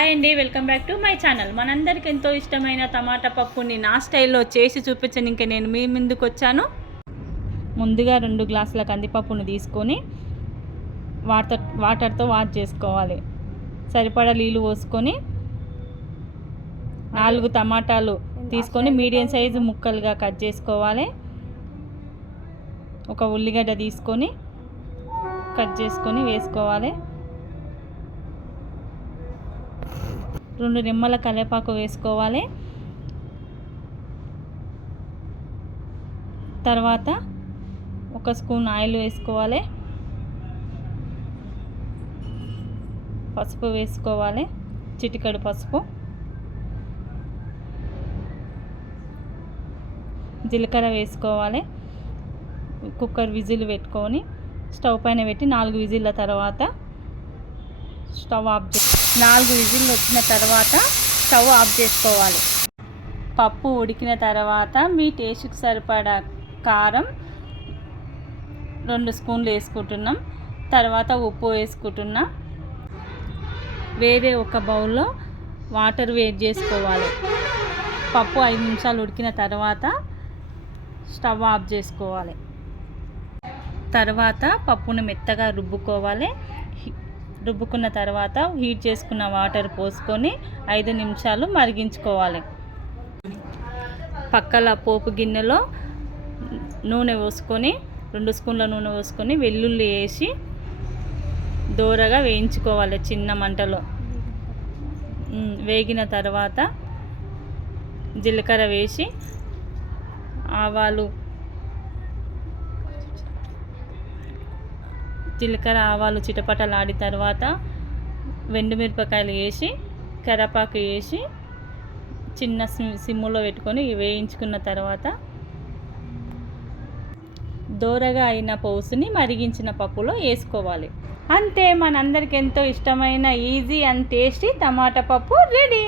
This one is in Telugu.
హాయ్ అండి, welcome back to my channel. మనందరికి ఎంతో ఇష్టమైన టమాటా పప్పుని నా స్టైల్లో చేసి చూపించడానికి నేను మీ ముందుకు వచ్చాను. ముందుగా 2 గ్లాసుల కందిపప్పును తీసుకొని వాటర్తో వాష్ చేసుకోవాలి. సరిపడా నీళ్ళు పోసుకొని 4 టమాటాలు తీసుకొని మీడియం సైజు ముక్కలుగా కట్ చేసుకోవాలి. ఒక ఉల్లిగడ్డ తీసుకొని కట్ చేసుకొని వేసుకోవాలి. 2 నిమ్మల కరివేపాకు వేసుకోవాలి. తర్వాత 1 స్పూన్ ఆయిల్ వేసుకోవాలి. పసుపు వేసుకోవాలి, చిటికెడు పసుపు. జీలకర్ర వేసుకోవాలి. కుక్కర్ విజిల్ పెట్టుకొని స్టవ్ పైన పెట్టి 4 విజిల్ల తర్వాత స్టవ్ ఆఫ్ 4 విజిల్లు వచ్చిన తర్వాత స్టవ్ ఆఫ్ చేసుకోవాలి. పప్పు ఉడికిన తర్వాత మీ టేస్ట్కి సరిపడా కారం 2 స్పూన్లు వేసుకుంటున్నాం. తర్వాత ఉప్పు వేసుకుంటున్నా. వేరే ఒక బౌల్లో వాటర్ వేడి చేసుకోవాలి. పప్పు 5 నిమిషాలు ఉడికిన తర్వాత స్టవ్ ఆఫ్ చేసుకోవాలి. తర్వాత పప్పును మెత్తగా రుబ్బుకోవాలి. రుబ్బుకున్న తర్వాత హీట్ చేసుకున్న వాటర్ పోసుకొని 5 నిమిషాలు మరిగించుకోవాలి. పక్కల పోపు గిన్నెలో నూనె పోసుకొని 2 స్పూన్ల నూనె పోసుకొని వెల్లుల్లి వేసి దోరగా వేయించుకోవాలి చిన్న మంటలో. వేగిన తర్వాత జీలకర్ర వేసి ఆవాలు చిటపటలాడిన తర్వాత వెండుమిరపకాయలు వేసి కరివేపాకు వేసి చిన్న సిమ్ములో పెట్టుకొని వేయించుకున్న తర్వాత దోరగా అయిన పోసుని మరిగించిన పప్పులో వేసుకోవాలి. అంతే, మనందరికి ఎంతో ఇష్టమైన ఈజీ అండ్ టేస్టీ టమాటా పప్పు రెడీ.